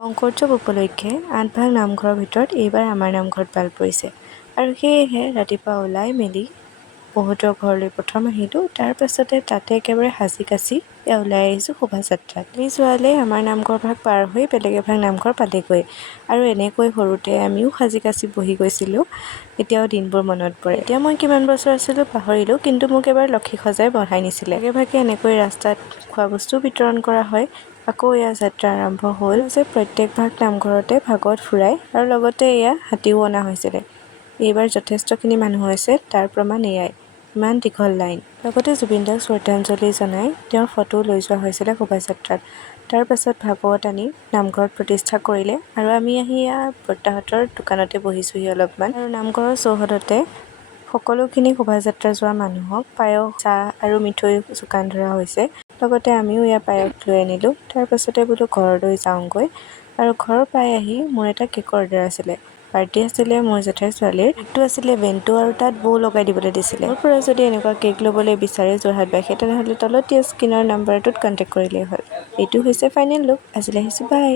শংকৰোৎসৱ উপলক্ষে ৮ ভাগ নামঘৰৰ ভিতৰত এইবাৰ আমাৰ নামঘৰত পাল পৰিছে আৰু সেয়েহে ৰাতিপুৱা ওলাই মেলি বহুতৰ ঘৰলৈ প্ৰথম আহিলোঁ। তাৰ পাছতে তাতে একেবাৰে সাজি কাচি ওলাই আহিছোঁ শোভাযাত্ৰাত। এই যোৱালে আমাৰ নামঘৰ ভাগ পাৰ হৈ বেলেগ এভাগ নামঘৰ পালেগৈ আৰু এনেকৈ সৰুতে আমিও সাজি কাচি বহি গৈছিলোঁ। এতিয়াও দিনবোৰ মনত পৰে। এতিয়া মই কিমান বছৰ আছিলোঁ পাহৰিলোঁ, কিন্তু মোক এবাৰ লক্ষী সজাই বহাই নিছিলে। ভাগে ভাগে এনেকৈ ৰাস্তাত খোৱা বস্তু বিতৰণ কৰা হয়। আকৌ এয়া যাত্ৰা আৰম্ভ হ'ল যে প্ৰত্যেক ভাগ নামঘৰতে ভাগত ফুৰাই আৰু লগতে এয়া হাতীও অনা হৈছিলে। এইবাৰ যথেষ্টখিনি মানুহ হৈছে, তাৰ প্ৰমাণ এয়াই, ইমান দীঘল লাইন। লগতে জুবিন দাক শ্ৰদ্ধাঞ্জলি জনাই তেওঁৰ ফটো লৈ যোৱা হৈছিলে শোভাযাত্ৰাত। তাৰ পাছত ভাগৱত আনি নামঘৰত প্ৰতিষ্ঠা কৰিলে আৰু আমি আহি এয়া বৰ্তাহঁতৰ দোকানতে বহিছোঁহি অলপমান। আৰু নামঘৰৰ চৌহদতে সকলোখিনি শোভাযাত্ৰা যোৱা মানুহক পায়স, চাহ আৰু মিঠৈ যোগান ধৰা হৈছে। লগতে আমিও এয়া পায়স লৈ আনিলোঁ। তাৰ পাছতে বোলো ঘৰলৈ যাওঁগৈ আৰু ঘৰ পাই আহি মোৰ এটা কেকৰ অৰ্ডাৰ আছিলে। বাৰ্থডে আছিলে মোৰ জেঠাইৰ ছোৱালীৰ। কেকটো আছিলে বেণ্টো আৰু তাত বৌ লগাই দিবলৈ দিছিলে। মোৰ পৰা যদি এনেকুৱা কেক ল'বলৈ বিচাৰে যোৰহাটবাসীয়ে, তেনেহ'লে তলত দিয়া স্ক্ৰীনৰ নাম্বাৰটোত কণ্টেক্ট কৰিলেই হ'ল। এইটো হৈছে ফাইনেল লুক। আজিলৈ আহিছোঁ, বাই।